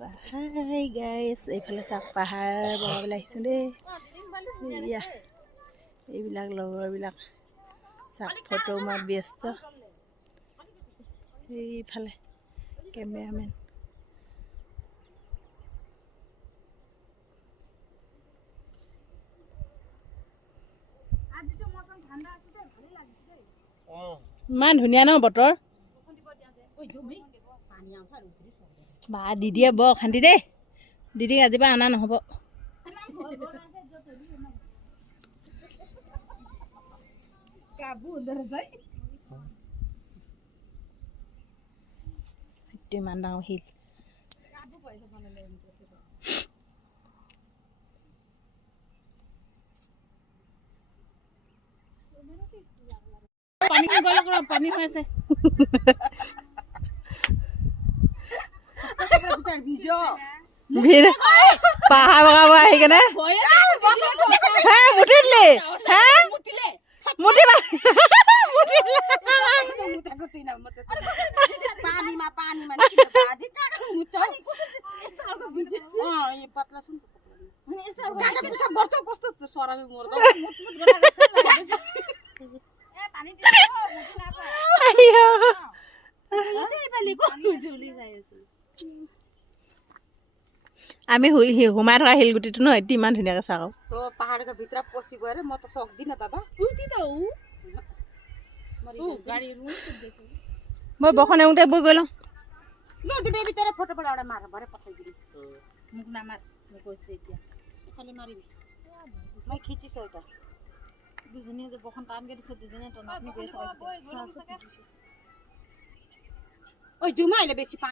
Hi guys, এইফালে চাওক পাহাৰ বগাবলৈ আহিছোঁ দেই। এয়া এইবিলাক লগৰবিলাক চাওক ফটো মৰাত ব্যস্ত। এইফালে কেমেৰামেন। ইমান ধুনীয়া ন বতৰ। বা দিদিয়ে বৰ অশান্তি দেই। দিদিক আজিৰ পৰা অনা নহ'ব। ইমান ডাঙৰ শিল। পানী হৈ আছে। পাহাৰ বগাব আহি কেনে মুঠিলি আমি সোমাই থকা শিলগুটিটো ন এতিয়া ইমান ধুনীয়াকে চাওঁ তো পাহাৰৰ ভিতৰত পচি গৈ ৰে মই তো চক দি না বাবা মই বখন এওঁতে বৈ গ'লো নদীৰ ভিতৰত ফটো পড়া মাৰ বাৰে পঠাই দিবি মোক না মাৰ মই কৈছে এতিয়া খালি মাৰিবি মই খিচিছো এটা দুজনীয়ে যে বখন টান দিছে দুজনীয়ে টনাটনি কৰি আছে ঐ জুমাইলে বেছি